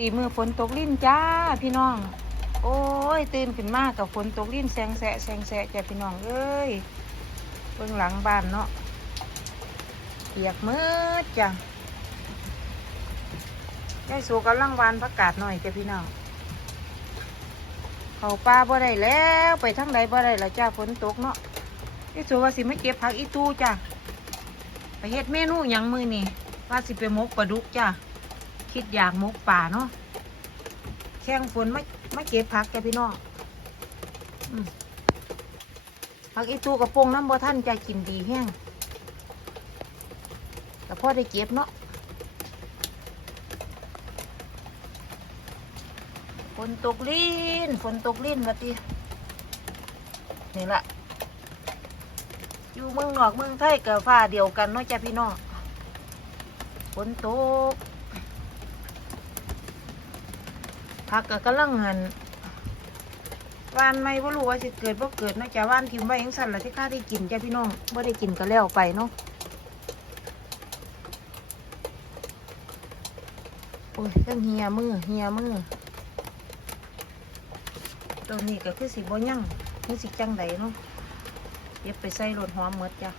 ดีมือฝนตกลิ้นจ้าพี่น้อง โอ้ย ตื่นขึ้นมากกับฝนตกลิ้นแซงแสะแซงแสะจ้ะพี่น้องเอ้ยเบื้องหลังบ้านเนาะเปียกมืดจ้ะยายสูกำลังวานประกาศหน่อยจ้ะพี่น้องเขาป้าบ่ได้แล้วไปทั้งใดบ่ได้ละจ้าฝนตกเนาะยายสูว่าสิไม่เก็บผักอีตู้จ้ะไปเฮ็ดเมนูยังมือนี่ว่าสิไปมกปลาดุกจ้ะ คิดอยากมกป่าเนาะแข้งฝนไม่ไม่เก็บผักแกพี่น้องผักอีตูกระโปรงน้ำบ่ท่านใจกินดีแห้งแต่พ่อได้เก็บเนาะฝนตกลิ้นฝนตกลิ้นวัดดีนี่แหละอยู่เมืองนอกเมืองไทยกับฟ้าเดียวกันเนาะจ้ะพี่น้องฝนตก พักก็กำลังหันวานไม่บ่รู้ว่าสิเกิดบ่เกิดนาะจ้ะวานทิมไว้ยังสั่นละที่ข้าได้กินจ้ะพี่น้องบ่ได้กินก็แล้วไปเนาะโอ้ยเรื่องเฮียมือเฮียมือตัวนี้ก็คือสิบ่ยั่งคือสิจังใดเนาะเย็บไปใส่รถหอมหมดจ้ะ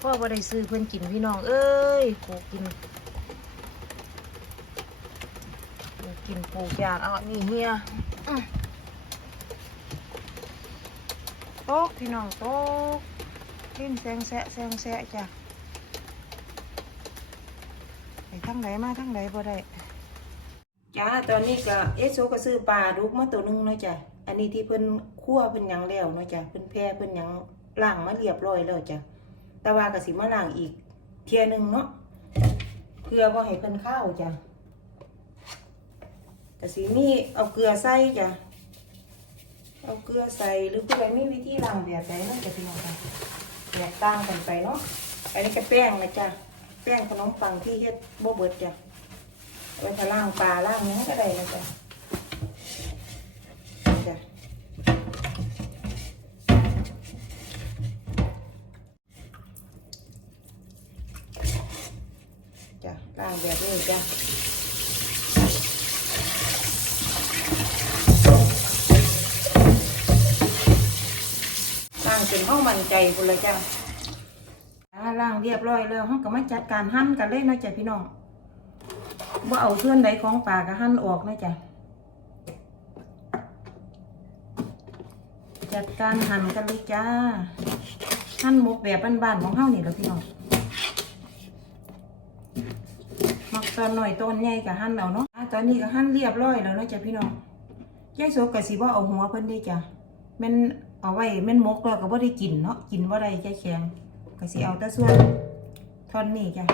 พ่อบ่ได้ซื้อเพิ่อนกินพี่น้อง เอ้ยโขกิน ปลู กกินปลูกยากเอานี่เฮียอื้อโต๊ะพี่น้องโต๊ะลิ้นแซงแซะแซงแซะจ้ะไปทั้งไหนมาทั้งไหนบ่ได้จ้าตอนนี้ก็เอสโซก็ซื้อปลาดุกมาตัวหนึงเนาะจ้ะอันนี้ที่เพิ่นคั่วเพิ่นหยังแล้วเนาะจ้ะเพิ่นแพ่เพิ่นหยังล้างมาเรียบร้อยแล้วจ้ะแต่ว่าก็สิมาล้างอีกเที่ยหนึงเนาะเพื่อบ่ให้เพิ่นข้าวจ้ะ แต่สีนี้เอาเกลือใส่จ้ะเอาเกลือใส่หรือผู้ใดมีวิธีล้างแบบใดเนาะจะพี่น้องค่ะแตกต่างกันไปเนาะอันนี้ก็แป้งนะจ้ะแป้งขนมปังที่เฮ็ดบ่เบิดจ้ะเอาไว้ถ้าล้างปลาล้างหยังก็ได้นะจ้ะจ้ะจ้ะล้างแบบนี้จ้ะ ล้างจนห้องมันใจคุณเลยจ้าล้างเรียบร้อยแล้วห้องก็มาจัดการหั่นกันเลยนะจ้ะพี่น้องว่าเอาเพื่อนใดของป่าก็หั่นออกนะจ้ะจัดการหั่นกันเลยจ้าหั่นหมกแบบบ้านๆของเฮานี่แหละพี่น้องมักตอนหน่อยตอนใหญ่ก็หั่นเอาเนาะตอนนี้ก็หั่นเรียบร้อยแล้วนะจ้ะพี่น้องยายโสกะสิบ่เอาหัวเพิ่นเด้จ้ะมัน เอาไว้แมันมกแล้วก็บ่ได้กินเนาะกินบ่ได้ใจแข็งก็สิเอาแต่ส่วนท่อนนี้จ้ะ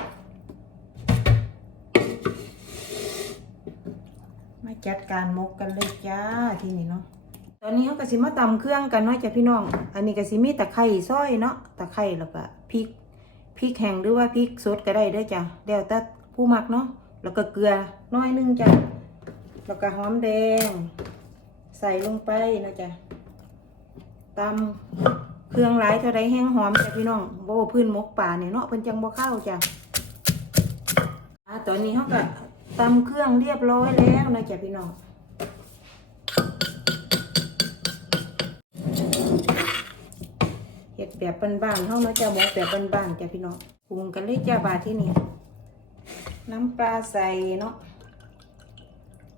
มาจัดการมกกันเลยจ้าทีนี้เนาะตอนนี้เราก็สิมาตำเครื่องกันเนาะจ้ะพี่น้อง อันนี้ก็สิมีตะไคร้ซอยเนาะตะไคร้แล้วก็พริกพริกแห้งหรือว่าพริกสดก็ได้ด้อจ้ะแล้วแต่ผู้มักเนาะแล้วก็เกลือน้อยนึงจ้ะแล้วก็หอมแดง ใส่ลงไปนะจ้ะ ตำเครื่องหลายเท่าไรแห้งหอมจ้ะพี่น้องโบพื้นหมกป่าเนี่ยเนาะเพิ่นจังบ่เข้าจ้ะอ่าตอนนี้เขาก็ตำเครื่องเรียบร้อยแล้วนะจ้ะพี่น้องเห็ดแบบบ้านๆเขาเนาะจ้ะหมกแบบบ้านๆจ้ะพี่น้องปรุงกันเลยจ้ะบาที่นี่น้ำปลาใส่เนาะ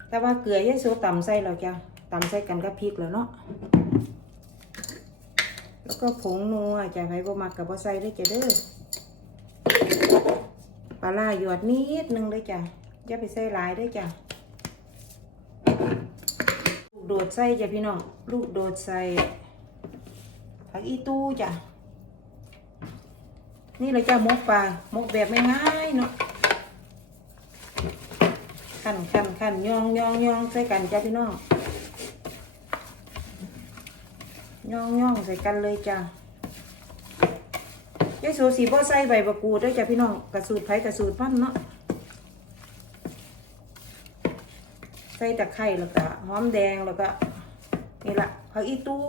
แต่ว่าเกลือยายโซตำใส่แล้วจ้ะตำใส่กันกับพริกแล้วเนาะ แล้วก็ผงนัวจะไว้บ่มักกับบ่ใส่ด้จ้ะเด้อปลาล่าหยอดนิดนึงเลยจ้ะอย่าไปใส่หลายได้จ้ะลูกโดดใส่จ้ะพี่น้องลูกโดดใส่ผักอีตู้จ้ะนี่เลยจ้ะมกปลามกแบบไม่ง่ายเนาะขันขันขันยองยองยองใส่กันจ้ะพี่น้อง ย่องย่องใส่กันเลยจ้ะยายสูสีบ่ใส่ใบบักูด้วยจ้ะพี่น้องกระสูดไผ่กระสูดมันเนาะใส่ตะไคร้แล้วก็หอมแดงแล้วก็นี่ละผักอีตู้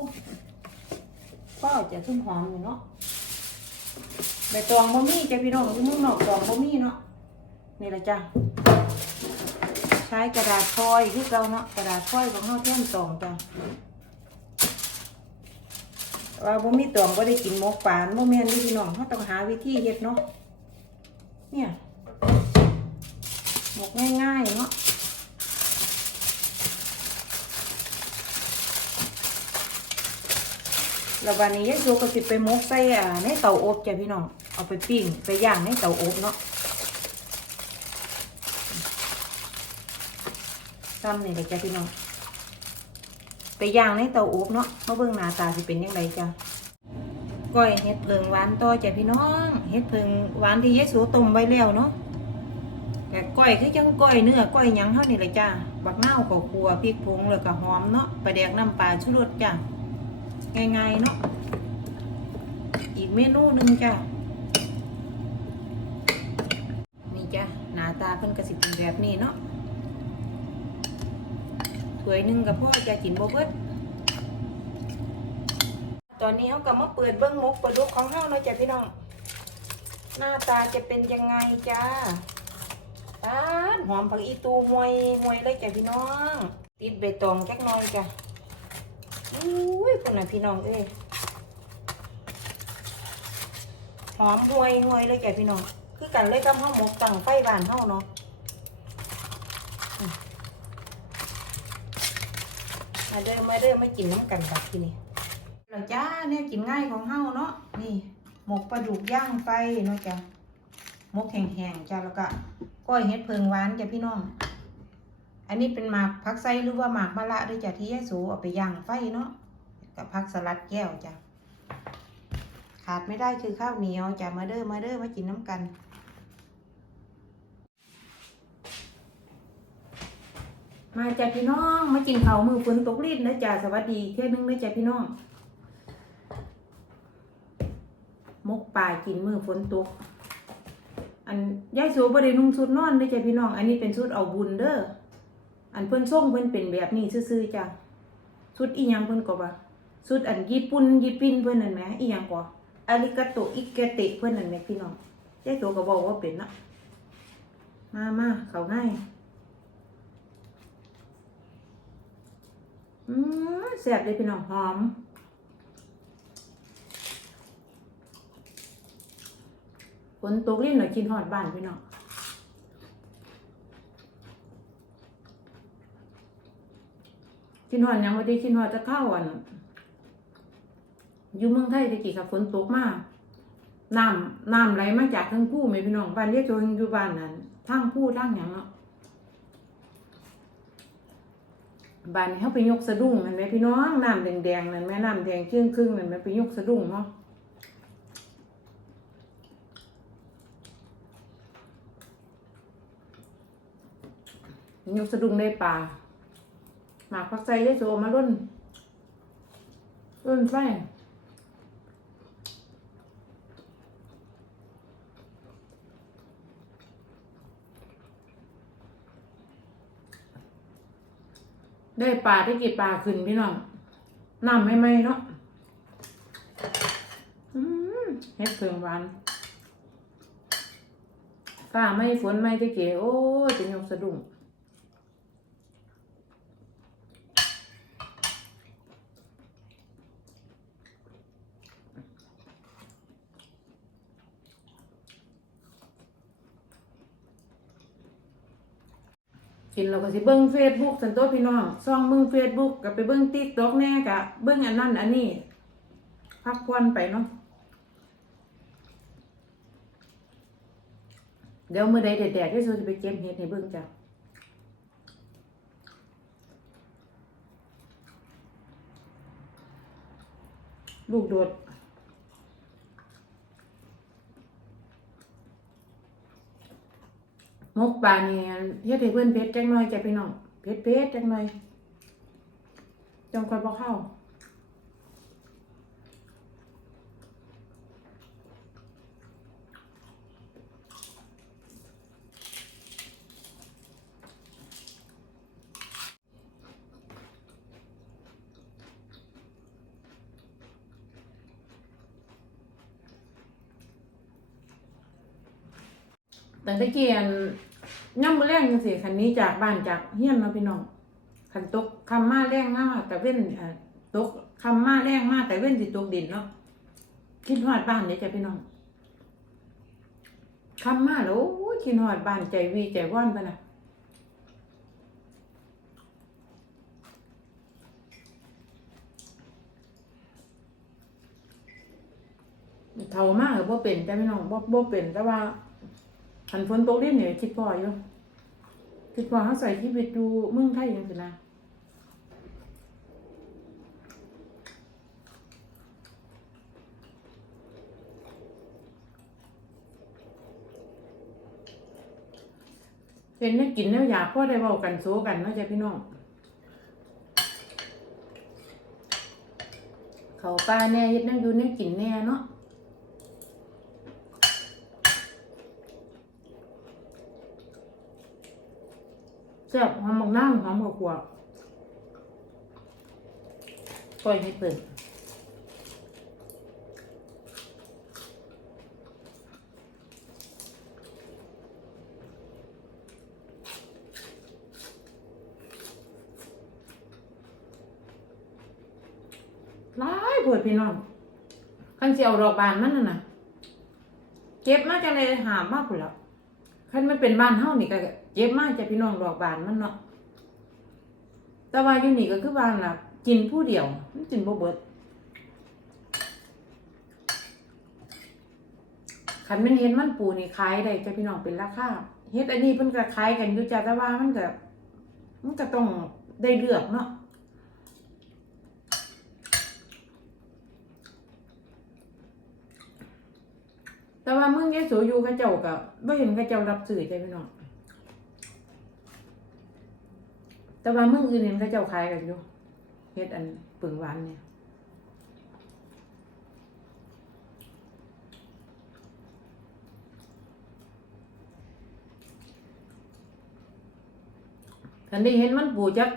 ก็จะชุ่มหอมอยู่เนาะใบตองบ่มีจ้ะพี่น้องอยู่มืองนอกตองบ่มีเนาะนี่ละจ้ะใช้กระดาษฟอยล์คือเราเนาะกระดาษฟอยของเราแท่นตองจ้ะ ว่าบ่มีตองบ่ได้กินหมกปลาบ่แม่นพี่น้องเราต้องหาวิธีเฮ็ดเนาะเนี่ยหมกง่ายๆเนาะแล้ววันนี้ยายโซก็สิไปหมกใส่อ่าในเตาอบจ้ะพี่น้อง เอาไปปิ้งไปย่างในเตาอบเนาะซ้ำนี่เลยจ้ะพี่น้อง ไปย่างในเตาอบเนาะมาเบิ่งหน้าตาสิเป็นยังไงจ้ะก้อยเห็ดเพิงหวานต่อจ้ะพี่น้องเห็ดเพิงหวานที่เยสูต้มไว้แล้วเนาะแต่ก้อยคือจังก้อยเนื้อก้อยยังเท่านี่เลยจ้ะบักเน่าวข้าวคั่วพริกผงแล้วก็หอมเนาะปลาแดกน้ำปลาชูรสจ้ะง่ายๆเนาะอีกเมนูหนึ่งจ้ะนี่จ้ะหน้าตาเพิ่นก็สิเป็นแบบนี้เนาะ ถ้วยหนึ่งกับพ่อจะกินบ่เบิดตอนนี้เขาก็มาเปิดเบิ้องหมกปลาดุกของเฮาเนาะจ้ะพี่น้อง หน้าตาจะเป็นยังไงจ้าตาหอมผักอีตูมวยมวยเลยจ้ะพี่น้อง ติดใบตองจักหน่อยจ้ะอุ้ยคุณน่ะพี่น้องเอ้ยหอมหวยหวยเลยจ้ะพี่น้อง คือกันเลยกับเฮาหมกตั้งไฟบ้านเฮาเนาะ มาเด้อมาเด้อมากินน้ำกันแบบที่นี้เราจ้าเนี่ยกินง่ายของเฮาเนาะนี่ หมกปลาดุกย่างไฟเนาะจ้ะหมกแห้งๆจ้ะแล้วก็ก้อยเห็ดเพิงหวานจ้ะพี่น้อง อันนี้เป็นหมากผักไส้หรือว่าหมากมะละด้วยจ้ะที่ยายสูเอาไปย่างไฟเนาะกับผักสลัดแก้วจ้ะขาดไม่ได้คือข้าวเหนียวจ้ะมาเด้อมาเด้อมากินน้ำกัน มาจ้ะพี่น้องมากินข้ามือฝนตกรีดนะจ้ะสวัสดีเที่ยนึงนะจ้ะพี่น้องมกป่ากินมือฝนตก อันยายสูบ่ได้นุ่งชุดนอนเด้อจ้ะพี่น้อง อันนี้เป็นชุดเอาบุญเด้ออันเพิ่นส่งเพิ่นเป็นแบบนี้ซื่อๆจ้ะชุดอีหยังเพิ่นก็ว่าชุดอันญี่ปุ่นญี่ปินเพิ่นนั่นแหมอีหยังก็อาริกาโตอิเกเตะเพิ่นนั่นแหมพี่น้องยายสูก็บอกว่าเป็นนะมามาเขาง่าย อืมแซ่บเลยพี่น้องหอม ฝนตกลิ้นหน่อยกินหอดบ้านพี่น้องกินหอดยังวันดีกินหอดจะเข้าอะอยู่เมืองไทยตะกี้ค่ะฝนตกมากน้ำน้ำไหลมาจากทั้งผู้ไหมพี่น้องบ้านเรียกตัวเองอยู่บ้านนั้นทั้งผู้ทั้งหยังเนาะ บ้านนี้เขาไปยกสะดุ้งเห็นไหมพี่น้องน้ำแดงๆนั่นแม่น้ำแดงครึ่งครึ่งนั่นไหมไปยกสะดุ้งเนาะยกสะดุ้งได้ปลาหมากพักใจได้โซมารุ่นรุ่นไฟ ได้ปลาได้กี่ปลาขึ้นพี่น้องน้ำไม่ไหมเนาะเฮ็ดเพิงหวานฝ้าไม่ฝนไม่ตะเกียโอ้จะยกสะดุ้งินเราก็สิเบิ้งเฟซบุ๊กสันตัวพี่น้องซ่องเบิ้งเฟซบุ๊กกับไปเบิ้งติ๊กต็อกแน่กะเบิ้งอันนั้นอันนี้พักควันไปเนาะเดี๋ยวมื่อใดแดดๆที่สุดจะไปเก็บเห็ดให้เบิ้งจ้ะลูกโดด มกปลานี่เฮ็ดให้เพื่อนเพชรจังหน่อยจ้ะพี่น้องเพชรเพชรจังหน่อยจังค่อยบ่เข้าแต่ตะเกียน ย่ำมือแรงจังซี่คันนี้จากบ้านจากเฮียนมาพี่น้องคันตกคำมาแรงมากแต่เว้นอ่อตกคำมาแรงมากแต่เว้นสิตกดินเนาะคิดฮอดบ้านเด้จ้ะพี่น้องคำมาแล้วคิดฮอดบ้านใจวีใจว่อนไปนะเท่ามากบ่เป็นจ้ะพี่น้องบ่บ่เป็นแต่ว่า คันฝนตกดินเนี่ยคิดพออยู่คิดพอเขาใส่ชีวิตอยู่เมืองไทยจังซี่นะเป็นได้กินแล้วอยากพ่อได้เว้ากันโซกันเนาะจ้ะพี่น้อง เขาปลาแน่เฮ็ดนั่อยู่แน่กินแน่เนาะ แซ่บหอมบักน้ำหอมบักขวบปล่อยให้เปิดหลายปวดพี่น้องคันสิเอาดอกบานมันน่ะนะเก็บมาจังเลยหามมากพุ่นแล้วคันมันเป็นบ้านเฮานี่ก็ เก็บมากจาพี่น้องดอกบานมันเนาะแต่ว่าอยู่นี่ก็คือบ้านล่ะ กินผู้เดียวมันกินบ่เบิดคันแม่นเฮ็ดมันปูนี่ขายได้จ้ะพี่น้องเป็นราคาเฮ็ดอันนี้เพิ่นก็ขายกันอยู่จ้ะแต่ว่ามันก็มันก็ต้องได้เลือกเนาะแต่ว่ามึงยายโสอยู่กับเจ้ากับไม่เห็นกับเจ้ารับสื่อใจพี่น้อง แต่ว่ามึงอื่นเห็นกับเจ้าขายกันอยู่เฮ็ดอันปึงหวานเนี่ยทันได้เห็นมันปูจัก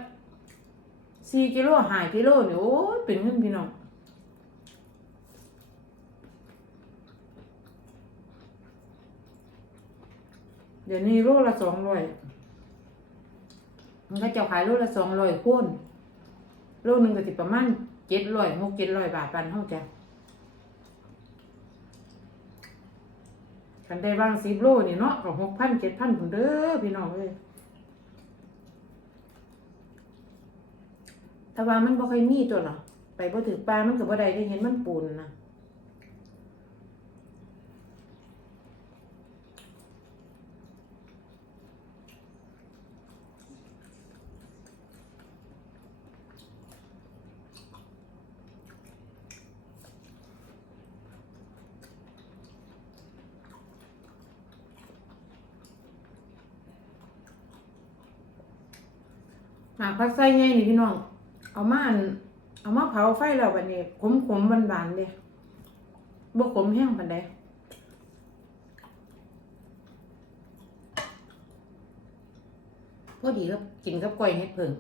สี่กิโลห้ากิโลเนี่ยโอ้ยเป็นเงินพี่น้องเดี๋ยวนี้โลละสองร้อย มันก็จะขายโลละสองร้อยโคนโลหนึ่งก็สิประมาณเจ็ดร้อยหกเจ็ดร้อยบาทปันเท่าจ้ะคันได้บ้างสิบโลนี่เนาะก็หกพันเจ็ดพันผมเด้อพี่น้องเลยแต่ว่ามันบ่ค่อยมีตัวเนาะไปบ่ถึงปลามันก็บ่ได้ได้เห็นมันปูนนะ หากผักไส้ใหญ่นี่พี่น้อง เอามาอันเอามาเผาไฟแล้วบัดนี้ขมขมบานบานๆเลยบ่ขมแห้งปานใดพอดีก็กินกับก้อยเฮ็ดเพิ่ง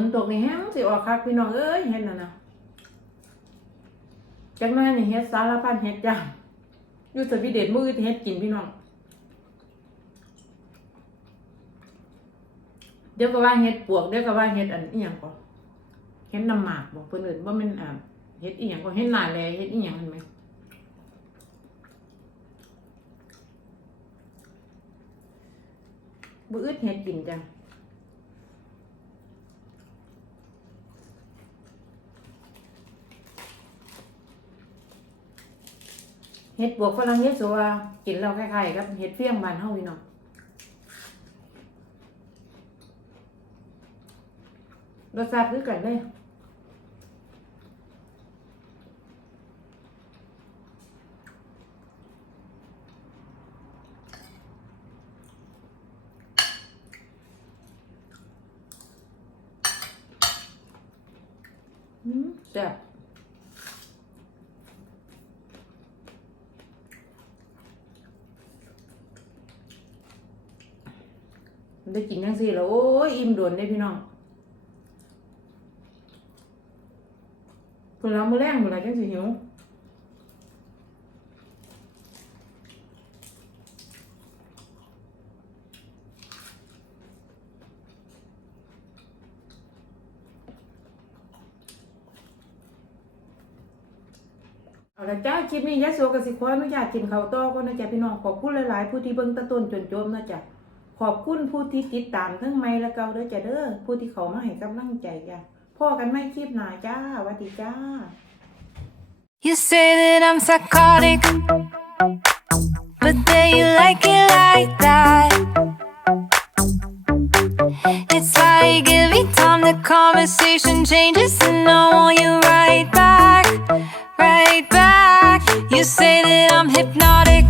นตกนี่แห้งสิออกคักพี่น้องเอ้ยเห็นน่ะนะจักหน้อยนี่เฮ็ดสารพัดเฮ็ดจ้าอยู่สวีเดนมือที่เฮ็ดกินพี่น้อง เดี๋ยวก็ว่าเฮ็ดปวกเดี๋ยวก็ว่าเฮ็ดอันอีหยังก็เฮ็ดน้ำหมากบ่เพิ่นเอิ้นบ่แม่นอ่าเฮ็ดอีหยังก็เฮ็ดหน้าแลเฮ็ดอีหยังเห็นไหมบ่อึดเฮ็ดกินจ้ะ เห็ดบวกฝรั่งเฮ็ดสัวกินเราคล้ายๆกับเห็ดเฟี้ยงบานเฮาพี่น้องรสชาติคือกันเลย อืมแซ่บได้ กิ นจังซี่แล้วโอ้ยอิ่มโดนได้พี่น้องคนเราเมื้อแรงเมื้อไรจังสิหิวเอาละจ้าคลิปนี้ยะโสกับสิขออนุญาตกินข้าวต้อก็นะจ๊ะพี่น้องขอบคุณหลาย ๆ ผู้ที่เบิ่งตะต้นจนจบนะจ๊ะ ขอบคุณผู้ที่ติดตามทั้งไม่และเกาเด้อจ้ะเด้อผู้ที่เขามาให้กำลังใจจ้ะพ่อกันไม่คลิปหนาจ้าวัสดีจ้า You say that I'm psychotic, but then you like it like that. It's like every time the conversation changes, and I want you right back, right back. You say that I'm hypnotic